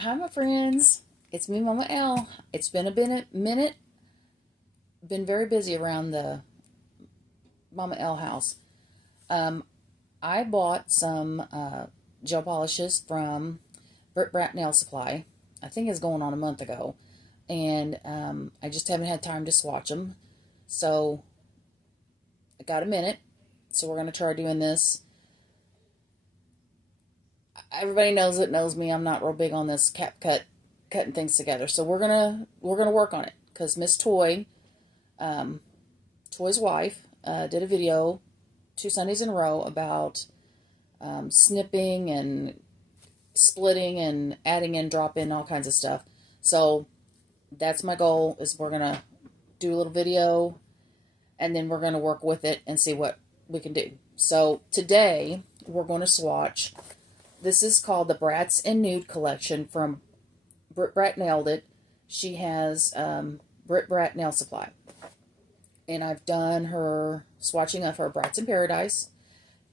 Hi, my friends. It's me, Mama L. It's been a minute. Been very busy around the Mama L house. Um, I bought some gel polishes from brittbratnailsupply. I think it's going on a month ago, and I just haven't had time to swatch them. So I got a minute. So we're gonna try doing this. Everybody knows me. I'm not real big on this cutting things together. So we're gonna work on it because Miss um, Toy's wife, did a video 2 Sundays in a row about snipping and splitting and adding in, drop in, all kinds of stuff. So that's my goal. Is we're gonna do a little video and then we're gonna work with it and see what we can do. So today we're going to swatch. This is called the Brats and Nude collection from Britt Brat Nailed It. She has Britt Brat Nail Supply. And I've done her swatching of her Brats in Paradise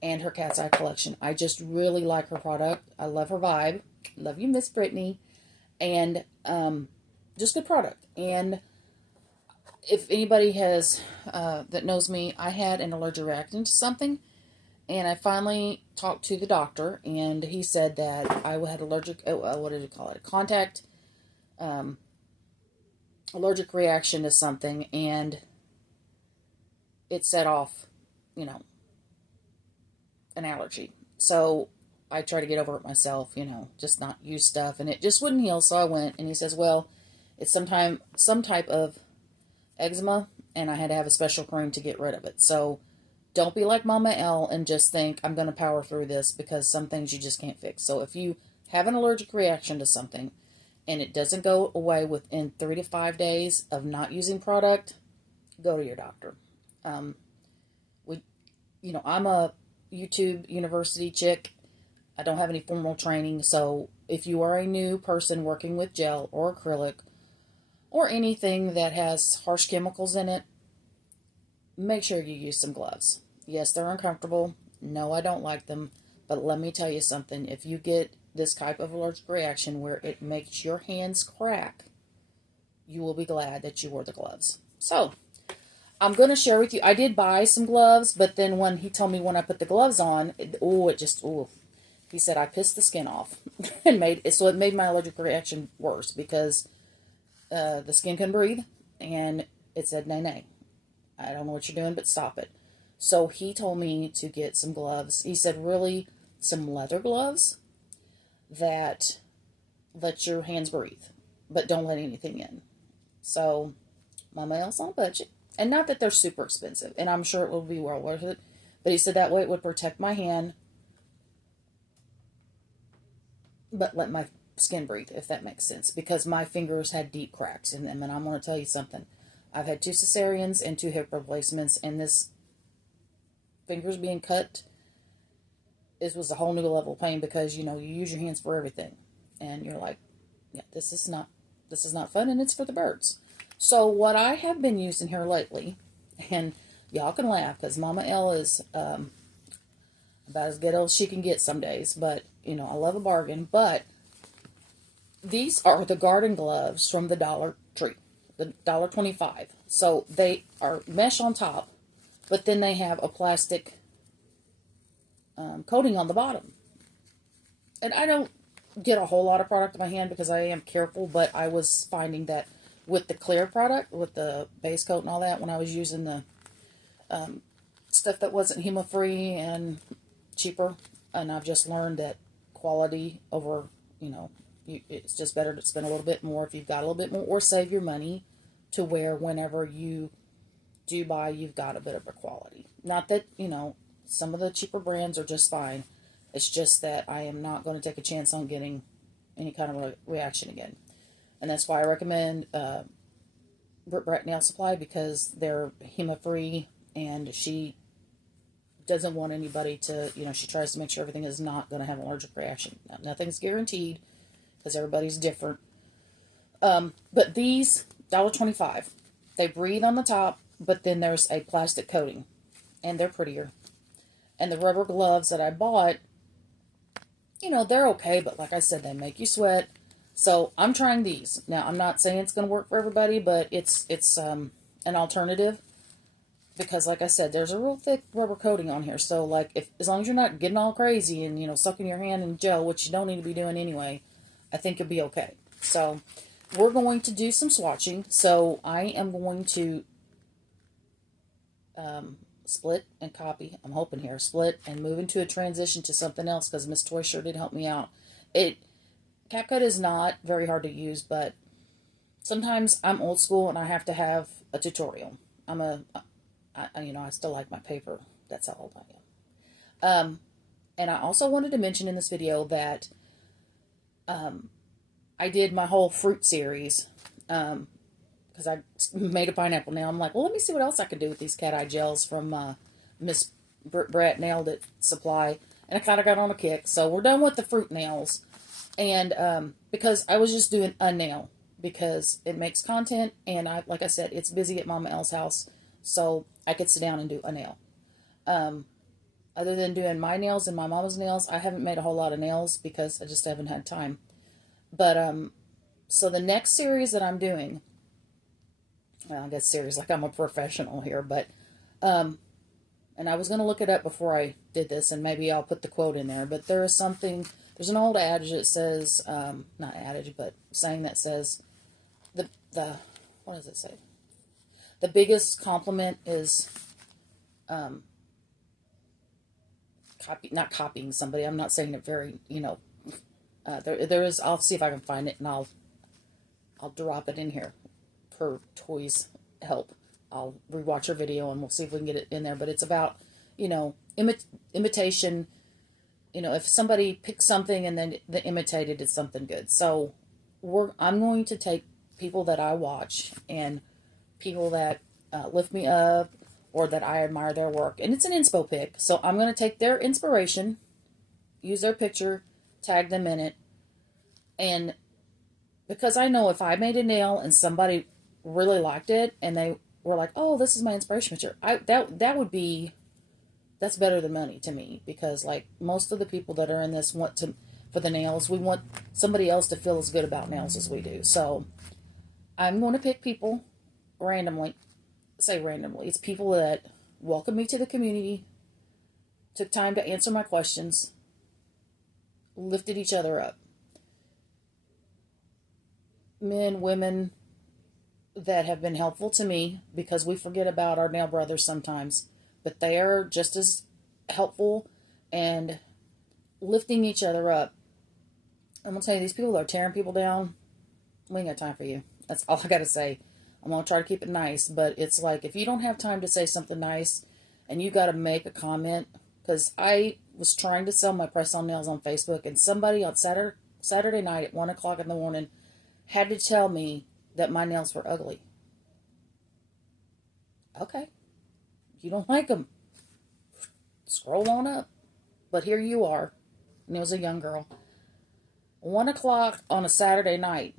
and her Cat's Eye collection. I just really like her product. I love her vibe. Love you, Miss Brittany. And just good product. And if anybody has that knows me, I had an allergic reaction to something, and I finally talked to the doctor, and he said that I had allergic. What did he call it? A contact allergic reaction to something, and it set off, you know, an allergy. So I tried to get over it myself, just not use stuff, and it just wouldn't heal. So I went, and he says, well, it's some type of eczema, and I had to have a special cream to get rid of it. So don't be like Mama L and just think I'm going to power through this, because some things you just can't fix. So if you have an allergic reaction to something and it doesn't go away within 3 to 5 days of not using product, go to your doctor. Um, we, I'm a YouTube university chick. I don't have any formal training. So if you are a new person working with gel or acrylic or anything that has harsh chemicals in it, make sure you use some gloves. Yes, they're uncomfortable. No, I don't like them. But let me tell you something. If you get this type of allergic reaction where it makes your hands crack, you will be glad that you wore the gloves. So, I'm going to share with you. I did buy some gloves, but then when he told me when I put the gloves on, he said I pissed the skin off. and it made my allergic reaction worse, because the skin couldn't breathe, and it said, nay, nay. I don't know what you're doing, but stop it. So he told me to get some gloves. He said, really, some leather gloves that let your hands breathe, but don't let anything in. So, my mail's on a budget. And not that they're super expensive, and I'm sure it will be well worth it. But he said that way it would protect my hand, but let my skin breathe, if that makes sense. Because my fingers had deep cracks in them, and I'm going to tell you something. I've had 2 cesareans and 2 hip replacements, and this fingers being cut, this was a whole new level of pain, because you use your hands for everything, and you're like, yeah, this is not fun, and it's for the birds. So what I have been using here lately, and y'all can laugh because Mama L is about as good as she can get some days, but I love a bargain. But these are the garden gloves from the Dollar Tree, the $1.25. So they are mesh on top, but then they have a plastic coating on the bottom. And I don't get a whole lot of product in my hand because I am careful, but I was finding that with the clear product, with the base coat and all that, when I was using the stuff that wasn't hemo-free and cheaper, and I've just learned that quality over, it's just better to spend a little bit more if you've got a little bit more, or save your money to where whenever you do buy, you've got a bit of a quality. Not that, some of the cheaper brands are just fine. It's just that I am not going to take a chance on getting any kind of reaction again. And that's why I recommend Britt Brat Nail Supply, because they're HEMA-free, and she doesn't want anybody to, she tries to make sure everything is not going to have an allergic reaction. Now, nothing's guaranteed, because everybody's different. But these, $1.25, they breathe on the top, but then there's a plastic coating, and they're prettier. And the rubber gloves that I bought, they're okay, but like I said, they make you sweat. So I'm trying these. Now, I'm not saying it's going to work for everybody, but it's an alternative. Because like I said, there's a real thick rubber coating on here. So like, if as long as you're not getting all crazy and, you know, sucking your hand in gel, which you don't need to be doing anyway, I think you'll be okay. So we're going to do some swatching. So I am going to split and copy. I'm hoping here. Split and move into a transition to something else, because Miss Toy sure did help me out. CapCut is not very hard to use, but sometimes I'm old school and I have to have a tutorial. I still like my paper. That's how old I am. And I also wanted to mention in this video that I did my whole fruit series, because I made a pineapple. Now I'm like, well, let me see what else I can do with these cat eye gels from Miss brittbratnailsupply, and I kind of got on a kick. So we're done with the fruit nails, and because I was just doing a nail because it makes content, and like I said, it's busy at Mama L's house, so I could sit down and do a nail. Other than doing my nails and my mama's nails, I haven't made a whole lot of nails because I just haven't had time. But so the next series that I'm doing, well, I guess series like I'm a professional here, but and I was going to look it up before I did this, and maybe I'll put the quote in there, but there's an old adage that says, not adage, but saying that says, what does it say? The biggest compliment is not copying somebody. I'm not saying it very, there is, I'll see if I can find it, and I'll drop it in here per Toy's help. I'll rewatch her video and we'll see if we can get it in there. But it's about, imitation. If somebody picks something and then they imitated is something good. So I'm going to take people that I watch and people that lift me up or that I admire their work. And it's an inspo pic. So I'm going to take their inspiration, use their picture, tag them in it. And because I know if I made a nail and somebody really liked it and they were like, oh, this is my inspiration picture, that's better than money to me, because like most of the people that are in this for the nails, we want somebody else to feel as good about nails as we do. So I'm going to pick people randomly. Say randomly. It's people that welcomed me to the community, took time to answer my questions, lifted each other up. Men, women that have been helpful to me, because we forget about our nail brothers sometimes, but they are just as helpful and lifting each other up. I'm going to tell you, these people that are tearing people down, we ain't got time for you. That's all I got to say. I'm going to try to keep it nice, but it's like, if you don't have time to say something nice and you got to make a comment, because I was trying to sell my press-on nails on Facebook, and somebody on Saturday night at 1 o'clock in the morning had to tell me that my nails were ugly. Okay. You don't like them, scroll on up. But here you are, and it was a young girl. 1 o'clock on a Saturday night.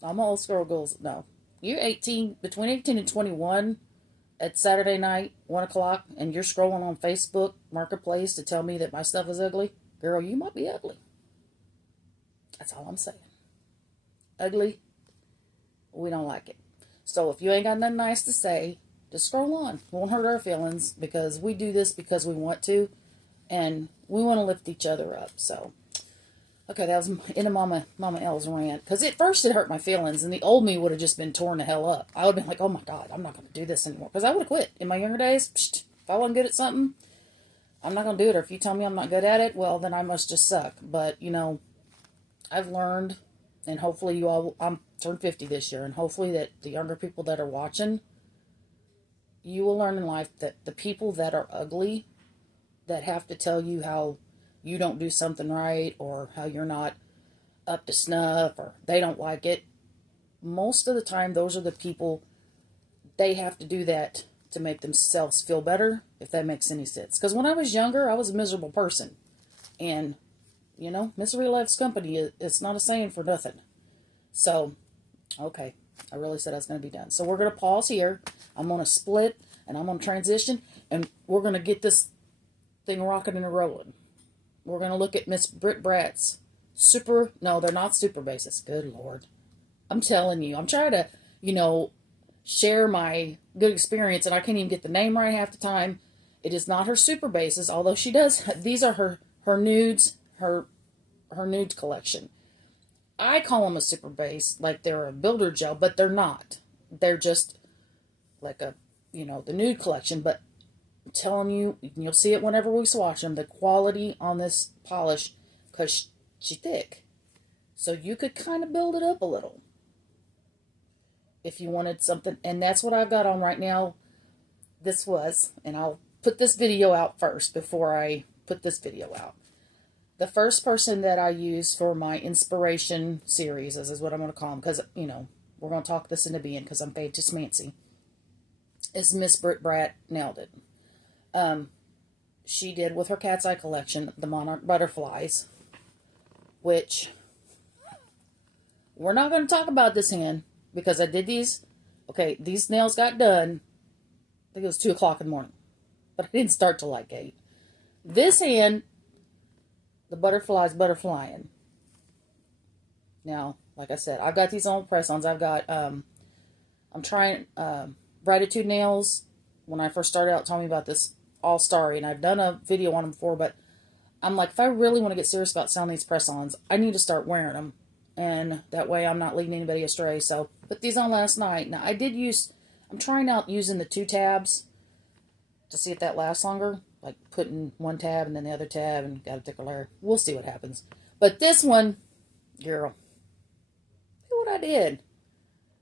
I'm old school girls. No. You're 18, between 18 and 21 at Saturday night, 1 o'clock, and you're scrolling on Facebook Marketplace to tell me that my stuff is ugly? Girl, you might be ugly. That's all I'm saying. Ugly, we don't like it. So if you ain't got nothing nice to say, just scroll on. Won't hurt our feelings, because we do this because we want to, and we want to lift each other up. So, okay, that was into Mama L's rant, because at first it hurt my feelings, and the old me would have just been torn the hell up. I would have been like, oh my God, I'm not going to do this anymore, because I would have quit. In my younger days, if I wasn't good at something, I'm not going to do it, or if you tell me I'm not good at it, well, then I must just suck. But, I've learned, and hopefully I'm turned 50 this year, and hopefully that the younger people that are watching, you will learn in life that the people that are ugly, that have to tell you how you don't do something right, or how you're not up to snuff, or they don't like it, most of the time those are the people, they have to do that to make themselves feel better, if that makes any sense. Because when I was younger, I was a miserable person. And, misery loves company. It's not a saying for nothing. So, okay. I really said I was going to be done. So we're going to pause here. I'm going to split, and I'm going to transition, and we're going to get this thing rocking and rolling. We're going to look at Miss Britt Brat's no, they're not super bases. Good Lord. I'm telling you, I'm trying to, you know, share my good experience, and I can't even get the name right half the time. It is not her super bases, although she does. These are her nudes, her nude collection. I call them a super base, like they're a builder gel, but they're not. They're just like a, you know, the nude collection. But I'm telling you, you'll see it whenever we swatch them. The quality on this polish, because she's thick, so you could kind of build it up a little if you wanted something. And that's what I've got on right now. This was, and I'll put this video out first before I put this video out. The first person that I use for my inspiration series, is what I'm going to call them, because, you know, we're going to talk this into being, because I'm paid to Smancy, is Miss Britt Brat Nailed It. She did with her cat's eye collection the monarch butterflies, which we're not going to talk about this hand, because I did these. Okay, these nails got done, I think it was 2 o'clock in the morning, but I didn't start till like 8. This hand, the butterflies butterflying. Now, like I said, I've got these on press-ons. I've got, I'm trying, Gratitude Nails, when I first started out, told me about this All-Starry, and I've done a video on them before, but I'm like, if I really want to get serious about selling these press-ons, I need to start wearing them, and that way I'm not leading anybody astray. So, put these on last night. Now, I'm trying out using the 2 tabs to see if that lasts longer. Like putting 1 tab and then the other tab, and got a thicker layer. We'll see what happens. But this one, girl, look what I did.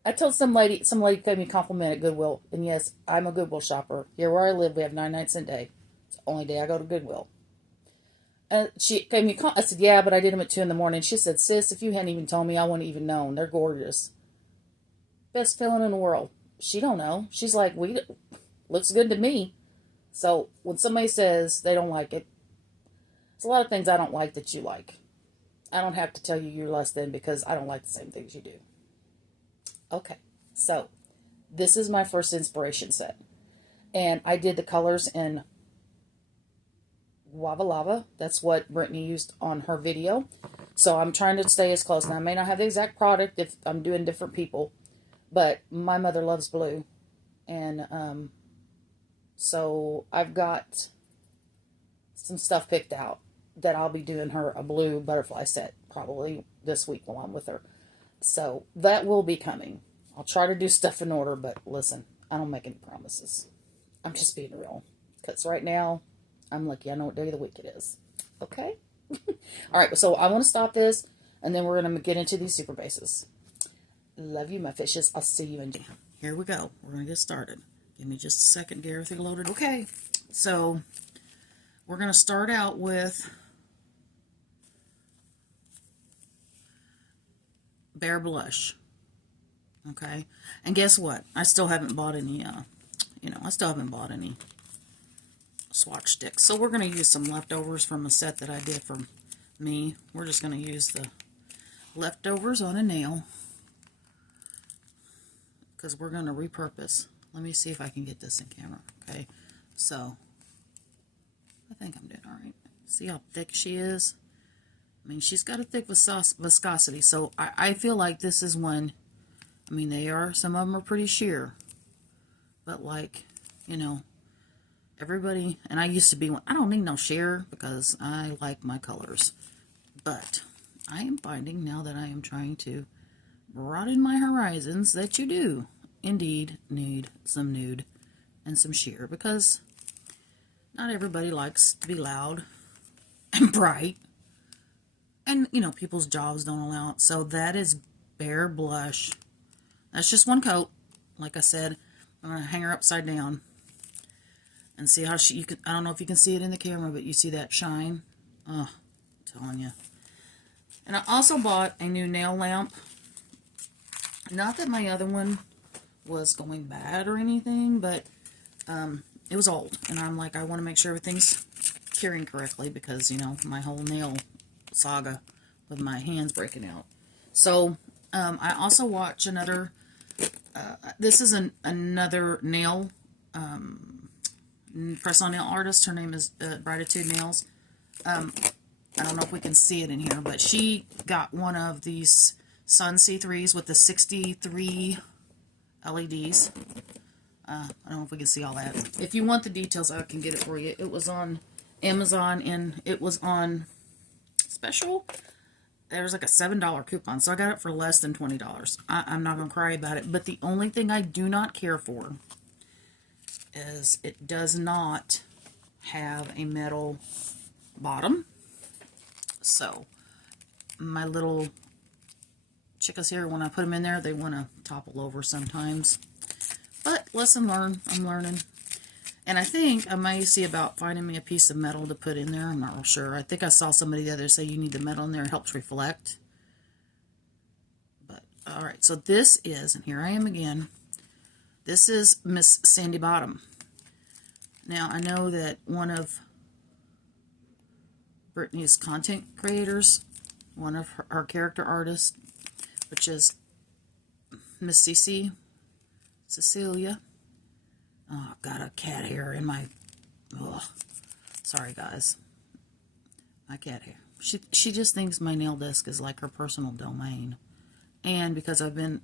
I told some lady gave me a compliment at Goodwill. And yes, I'm a Goodwill shopper. Here where I live, we have 99-cent day. It's the only day I go to Goodwill. And she gave me I said, yeah, but I did them at 2 in the morning. She said, sis, if you hadn't even told me, I wouldn't even known. They're gorgeous. Best feeling in the world. She don't know. She's like, looks good to me. So, when somebody says they don't like it, there's a lot of things I don't like that you like. I don't have to tell you you're less than, because I don't like the same things you do. Okay, so, this is my first inspiration set. And I did the colors in Lava Lava. That's what Brittany used on her video. So, I'm trying to stay as close. Now, I may not have the exact product if I'm doing different people, but my mother loves blue. And, so I've got some stuff picked out that I'll be doing her a blue butterfly set probably this week while I'm with her. So that will be coming. I'll try to do stuff in order, but listen, I don't make any promises. I'm just being real. Because right now, I'm lucky I know what day of the week it is. Okay? Alright, so I want to stop this, and then we're going to get into these super bases. Love you, my fishes. I'll see you in... Here we go. We're going to get started. Give me just a second, get everything loaded. Okay, so we're going to start out with Bare Blush. Okay, and guess what? I still haven't bought any, I still haven't bought any swatch sticks. So we're going to use some leftovers from a set that I did for me. We're just going to use the leftovers on a nail, because we're going to repurpose. Let me see if I can get this in camera. Okay, so I think I'm doing all right. See how thick she is? I mean, she's got a thick viscosity, so I feel like this is one, I mean, some of them are pretty sheer, but like, you know, everybody, and I used to be one, I don't need no sheer because I like my colors, but I am finding now that I am trying to broaden my horizons that you do indeed need some nude and some sheer, because not everybody likes to be loud and bright, and you know, people's jobs don't allow it. So that is Bare Blush. That's just 1 coat. Like I said, I'm going to hang her upside down and see how I don't know if you can see it in the camera, but you see that shine? Oh, I'm telling you. And I also bought a new nail lamp. Not that my other one was going bad or anything, but it was old, and I'm like, I want to make sure everything's curing correctly, because, you know, my whole nail saga with my hands breaking out. So I also watch another, this is another nail press-on nail artist. Her name is Gratitude Nails. I don't know if we can see it in here, but she got one of these Sun C3s with the 63 LEDs. I don't know if we can see all that. If you want the details, I can get it for you. It was on Amazon, and it was on special. There was like a $7 coupon, so I got it for less than $20. I'm not going to cry about it, but the only thing I do not care for is it does not have a metal bottom. So my little chickas here, when I put them in there, they want to topple over sometimes. But lesson learned. I'm learning. And I think I might see about finding me a piece of metal to put in there. I'm not real sure. I think I saw somebody the other day say you need the metal in there. It helps reflect. But, alright. So this is, and here I am again, this is Miss Sandy Bottom. Now, I know that one of Brittany's content creators, one of her character artists, which is Miss Cecilia. Oh, I've got a cat hair in my... Ugh. Sorry, guys. My cat hair. She just thinks my nail disc is like her personal domain. And because I've been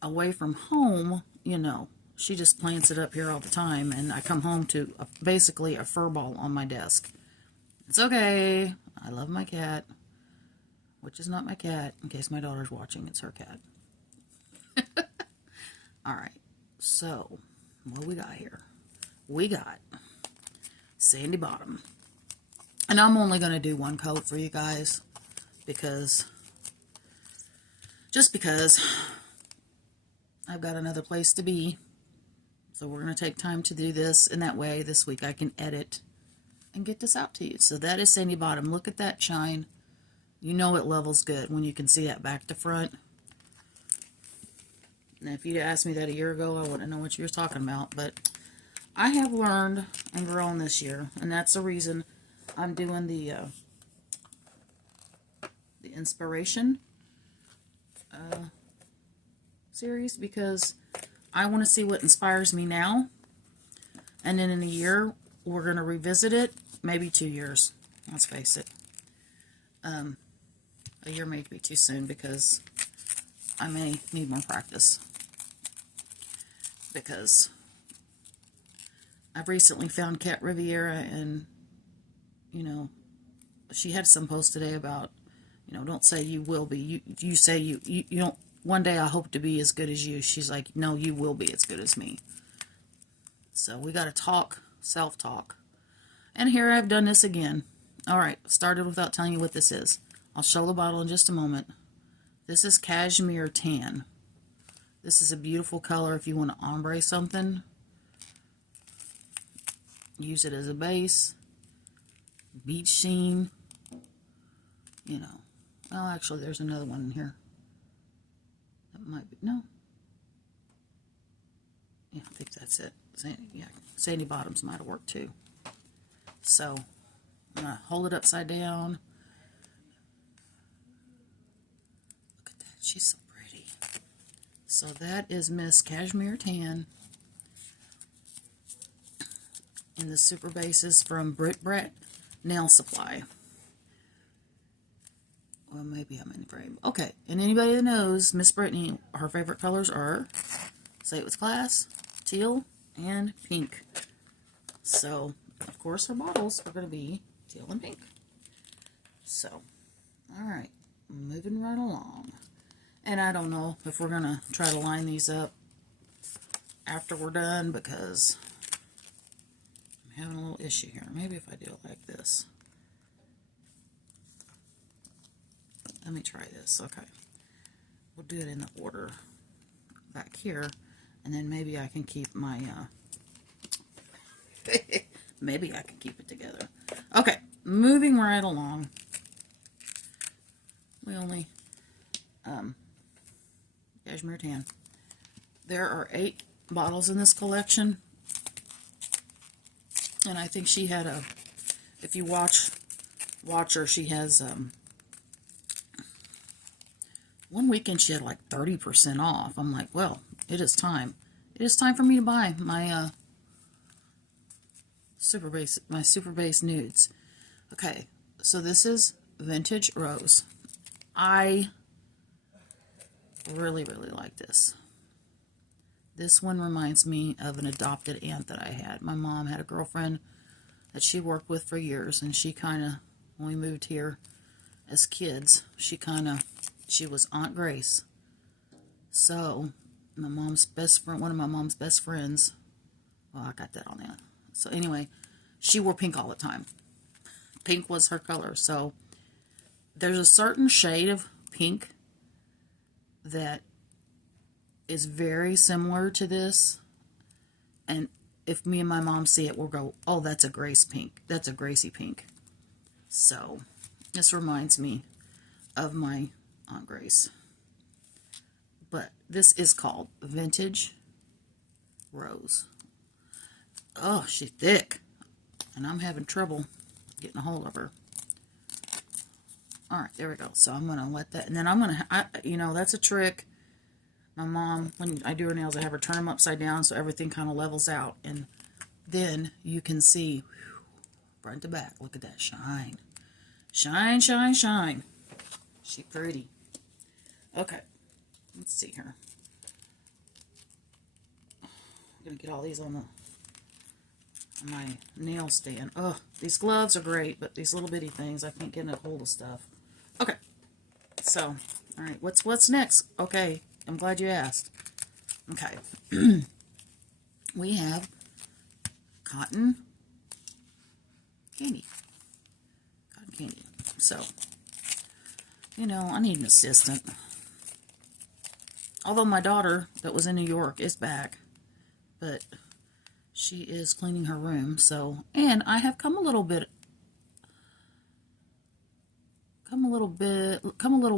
away from home, you know, she just plants it up here all the time. And I come home to basically a fur ball on my desk. It's okay. I love my cat. Which is not my cat. In case my daughter's watching, it's her cat. Alright. So... what we got here? We got Sandy Bottom. And I'm only going to do one coat for you guys. Just because I've got another place to be. So we're going to take time to do this. And that way this week I can edit and get this out to you. So that is Sandy Bottom. Look at that shine. You know it levels good when you can see that back to front. Now, if you'd asked me that a year ago, I wouldn't know what you were talking about. But I have learned and grown this year. And that's the reason I'm doing the inspiration series. Because I want to see what inspires me now. And then in a year, we're going to revisit it. Maybe 2 years. Let's face it. A year may be too soon because I may need more practice. Because I've recently found Cat Riviera, and, you know, she had some post today about, you know, don't say you will be. You say you don't, one day I hope to be as good as you. She's like, no, you will be as good as me. So we got to talk, self-talk. And here I've done this again. Alright, started without telling you what this is. I'll show the bottle in just a moment. This is Cashmere Tan. This is a beautiful color if you want to ombre something. Use it as a base. Beach sheen. You know. Oh, actually, there's another one in here. That might be... no. Yeah, I think that's it. Sandy Bottoms might have worked too. So, I'm going to hold it upside down. Look at that. She's so pretty. So that is Miss Cashmere Tan. And the super bases from brittbratnailsupply. Well, maybe I'm in the frame. Okay, and anybody that knows Miss Brittany, her favorite colors are, say it with class, teal and pink. So, of course, her bottles are going to be teal and pink. So, alright, moving right along. And I don't know if we're going to try to line these up after we're done, because I'm having a little issue here. Maybe if I do it like this. Let me try this. Okay. We'll do it in the order back here, and then maybe I can keep my, maybe I can keep it together. Okay, moving right along. We only, Cashmere Tan. There are 8 bottles in this collection, and I think she had a, if you watch her, she has, one weekend she had like 30% off. I'm like, well, it is time. It is time for me to buy my my super base nudes. Okay, So this is Vintage Rose. I really, really like this. This one reminds me of an adopted aunt that I had. My mom had a girlfriend that she worked with for years, and she kind of, when we moved here as kids, she was Aunt Grace. So, my mom's best friend, one of my mom's best friends, well, I got that on that. So anyway, she wore pink all the time. Pink was her color. So, there's a certain shade of pink that is very similar to this, and if me and my mom see it, we'll go, oh, that's a Grace pink. That's a Gracie pink. So, this reminds me of my Aunt Grace. But this is called Vintage Rose. Oh, she's thick. And I'm having trouble getting a hold of her. Alright, there we go. So I'm going to let that, and then I'm going to, you know, that's a trick. My mom, when I do her nails, I have her turn them upside down so everything kind of levels out. And then you can see, whew, front to back. Look at that shine. Shine, shine, shine. She pretty. Okay. Let's see here. I'm going to get all these on my nail stand. Oh, these gloves are great, but these little bitty things, I can't get a hold of stuff. Okay. So, all right. What's next? Okay. I'm glad you asked. Okay. We have cotton candy. Cotton candy. So, you know, I need an assistant. Although my daughter that was in New York is back, but she is cleaning her room. So, and I have come a little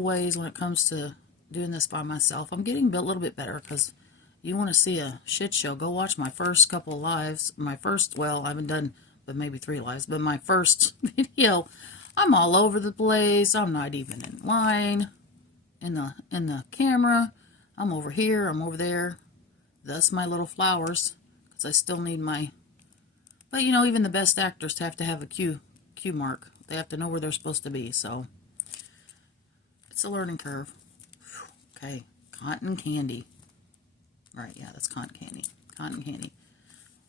ways when it comes to doing this by myself. I'm getting a little bit better, because you want to see a shit show, go watch my first couple of lives. Well, I haven't done but maybe 3 lives, but my first video, I'm all over the place. I'm not even in line in the camera. I'm over here, I'm over there. Thus my little flowers, because I still need my, but you know, even the best actors have to have a cue mark. They have to know where they're supposed to be, so it's a learning curve. Okay, cotton candy. Right, yeah, that's cotton candy. Cotton candy.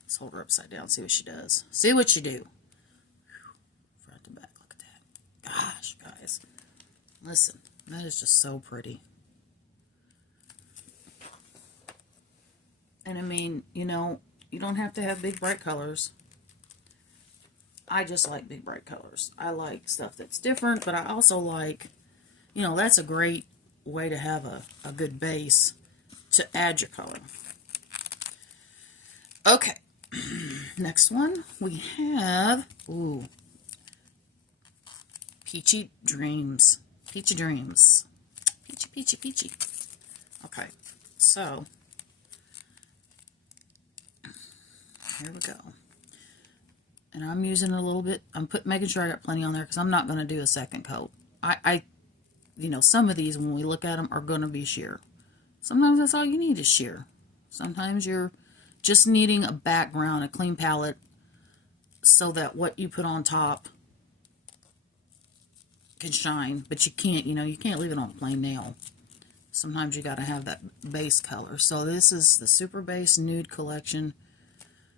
Let's hold her upside down, see what she does. See what you do. Front to back, look at that. Gosh, guys. Listen, that is just so pretty. And I mean, you know, you don't have to have big, bright colors. I just like big, bright colors. I like stuff that's different, but I also like, you know, that's a great way to have a good base to add your color. Okay, next one we have, ooh, Peachy Dreams. Peachy Dreams. Peachy, peachy, peachy. Okay, so here we go. And I'm using a little bit, I'm making sure I got plenty on there, because I'm not going to do a second coat. You know, some of these, when we look at them, are going to be sheer. Sometimes that's all you need is sheer. Sometimes you're just needing a background, a clean palette, so that what you put on top can shine. But you can't, you know, you can't leave it on a plain nail. Sometimes you got to have that base color. So this is the Super Base Nude Collection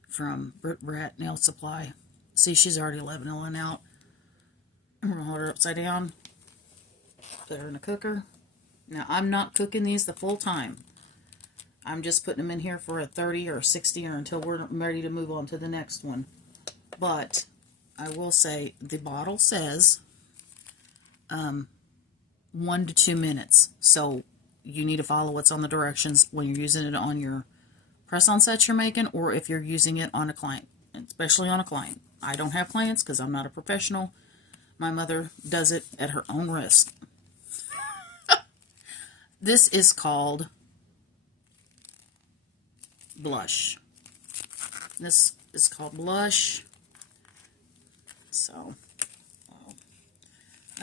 from brittbratnailsupply. See, she's already leveling out. I'm going to hold her upside down. Put her in a cooker. Now, I'm not cooking these the full time. I'm just putting them in here for a 30 or 60 or until we're ready to move on to the next one. But I will say the bottle says 1 to 2 minutes. So you need to follow what's on the directions when you're using it on your press-on sets you're making, or if you're using it on a client, especially on a client. I don't have clients because I'm not a professional. My mother does it at her own risk. This is called Blush. This is called Blush. So,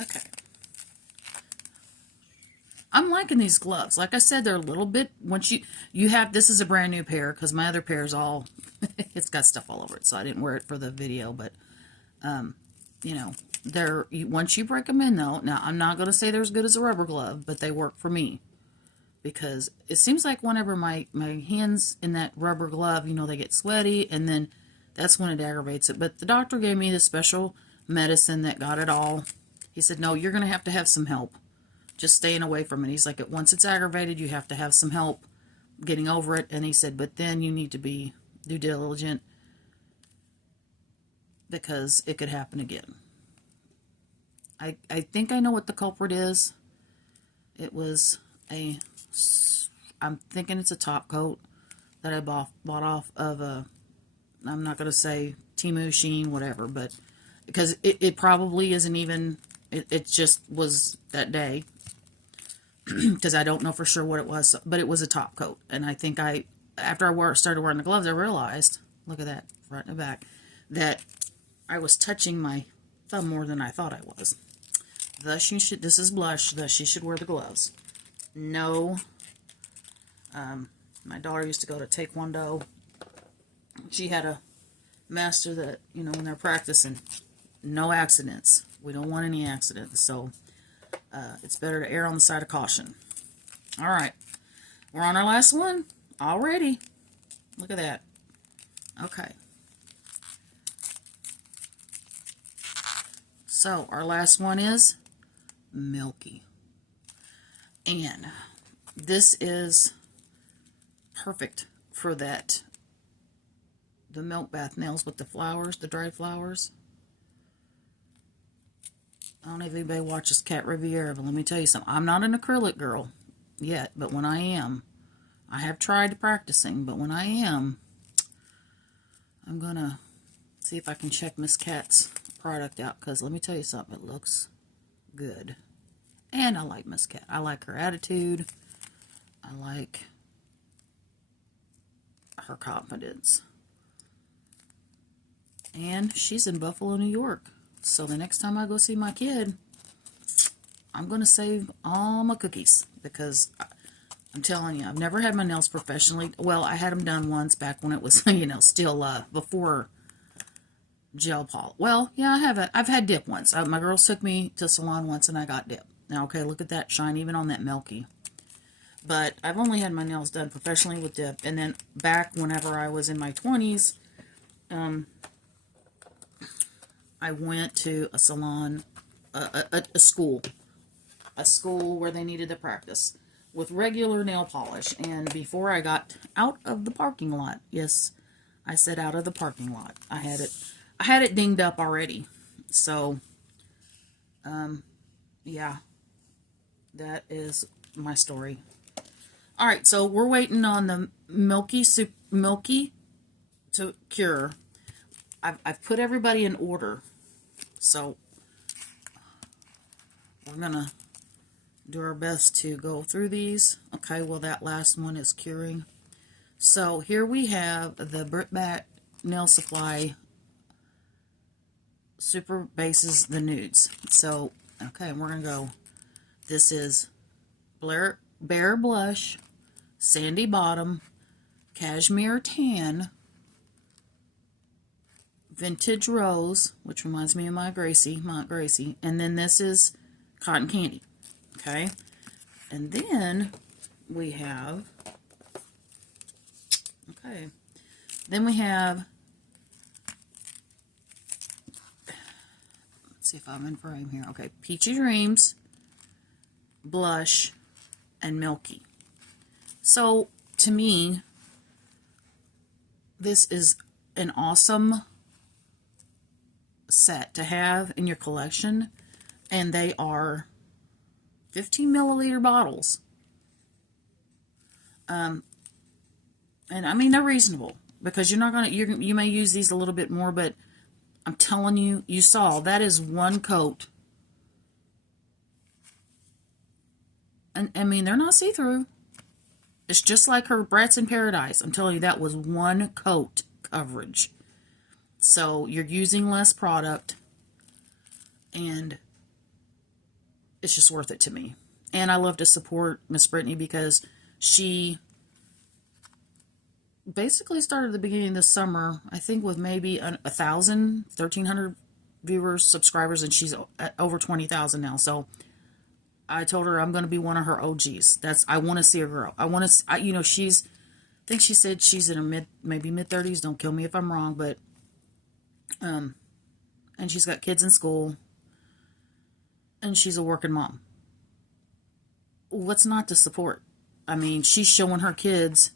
okay. I'm liking these gloves. Like I said, they're a little bit, once you have, this is a brand new pair, because my other pair is all, it's got stuff all over it, so I didn't wear it for the video, but, you know, Once you break them in though, now I'm not going to say they're as good as a rubber glove, but they work for me. Because it seems like whenever my hands in that rubber glove, they get sweaty, and then that's when it aggravates it. But the doctor gave me this special medicine that got it all. He said, no, you're going to have some help. Just staying away from it. He's like, once it's aggravated, you have to have some help getting over it. And he said, but then you need to be due diligent because it could happen again. I think I know what the culprit is. It was I'm thinking it's a top coat that I bought off of I'm not going to say Temu, Shein, whatever, but because it probably isn't even, it just was that day. Because I don't know for sure what it was, but it was a top coat. And I think after I started wearing the gloves, I realized, look at that, front and back, that I was touching my thumb more than I thought I was. Thus, this is blush, thus you should wear the gloves. No, my daughter used to go to Taekwondo. She had a master that, when they're practicing, no accidents. We don't want any accidents, so it's better to err on the side of caution. All right, we're on our last one already. Look at that. Okay. So our last one is Milky. And this is perfect for that. The milk bath nails with the flowers, the dried flowers. I don't know if anybody watches Cat Riviera, but let me tell you something. I'm not an acrylic girl yet, but when I am, I have tried practicing, but when I am, I'm going to see if I can check Miss Cat's product out, because let me tell you something, it looks good. And I like Miss Cat. I like her attitude. I like her confidence. And she's in Buffalo, New York. So the next time I go see my kid, I'm going to save all my cookies, because I'm telling you, I've never had my nails professionally. Well, I had them done once back when it was, still before gel polish. Well, yeah, I've had dip once. My girls took me to a salon once and I got dip. Now, okay, look at that shine, even on that Milky. But I've only had my nails done professionally with dip. And then back whenever I was in my 20s, I went to a salon, a school where they needed to practice with regular nail polish. And before I got out of the parking lot, yes, I said out of the parking lot, I had it dinged up already. So, yeah, that is my story. All right, so we're waiting on the Milky to cure. I've put everybody in order, so we're gonna do our best to go through these. Okay, well, that last one is curing. So here we have the brittbratnailsupply Super Bases, the Nudes. So, okay, we're gonna go. This is Bare Blush, Sandy Bottom, Cashmere Tan, Vintage Rose, which reminds me of Mont Gracie, and then this is Cotton Candy. Okay, and then we have, let's see if I'm in frame here. Okay, Peachy Dreams, Blush, and Milky. So, to me, this is an awesome set to have in your collection, and they are 15 milliliter bottles. And I mean, they're reasonable, because you're not gonna, you may use these a little bit more, but I'm telling you, you saw that is one coat. And I mean, they're not see-through. It's just like her Brats in Paradise. I'm telling you, that was one coat coverage. So you're using less product, and it's just worth it to me. And I love to support Miss Brittany, because she basically started at the beginning of the summer, I think, with maybe 1,000, 1,300 viewers, subscribers, and she's at over 20,000 now. So I told her I'm going to be one of her OGs. I want to see a girl. I want to, you know, I think she said she's in her maybe mid 30s. Don't kill me if I'm wrong, but, and she's got kids in school, and she's a working mom. What's not to support? I mean, she's showing her kids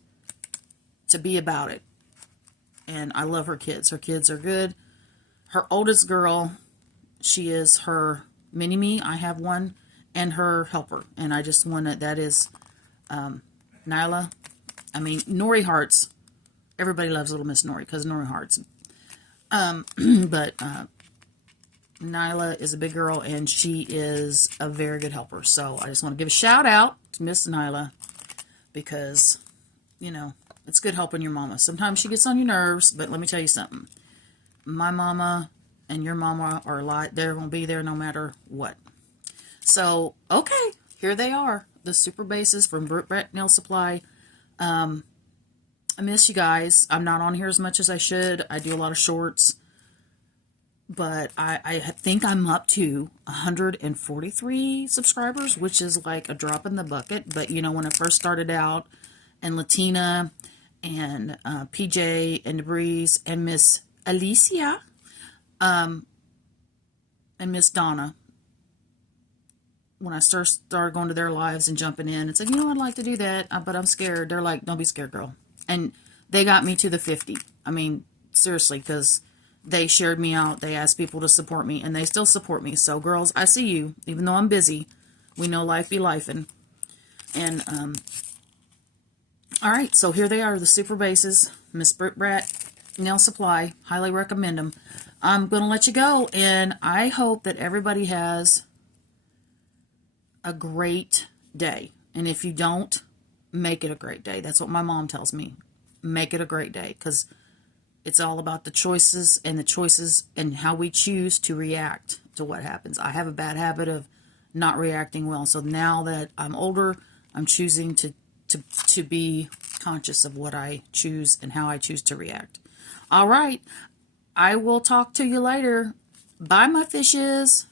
to be about it. And I love her kids. Her kids are good. Her oldest girl, she is her mini-me. I have one. And her helper. And I just want to, that is Nyla. I mean, Nori Hearts. Everybody loves Little Miss Nori because Nori Hearts. But Nyla is a big girl, and she is a very good helper. So I just want to give a shout out to Miss Nyla because, you know, it's good helping your mama. Sometimes she gets on your nerves, but let me tell you something. My mama and your mama are they're going to be there no matter what. So, okay, here they are. The super bases from Britt Brat Nail Supply. I miss you guys. I'm not on here as much as I should. I do a lot of shorts. But I think I'm up to 143 subscribers, which is like a drop in the bucket. But, you know, when I first started out, and Latina, and PJ, and Debreeze, and Miss Alicia, and Miss Donna, when I started going to their lives and jumping in and said, you know, I'd like to do that, but I'm scared. They're like, don't be scared, girl. And they got me to the 50. I mean, seriously, because they shared me out. They asked people to support me, and they still support me. So, girls, I see you. Even though I'm busy, we know life be lifing. And, all right, so here they are, the super bases. Miss Britt Brat Nail Supply. Highly recommend them. I'm going to let you go, and I hope that everybody has a great day. And if you don't, make it a great day. That's what my mom tells me. Make it a great day, because it's all about the choices and how we choose to react to what happens. I have a bad habit of not reacting well. So now that I'm older, I'm choosing to be conscious of what I choose and how I choose to react. All right. I will talk to you later. Bye, my fishes.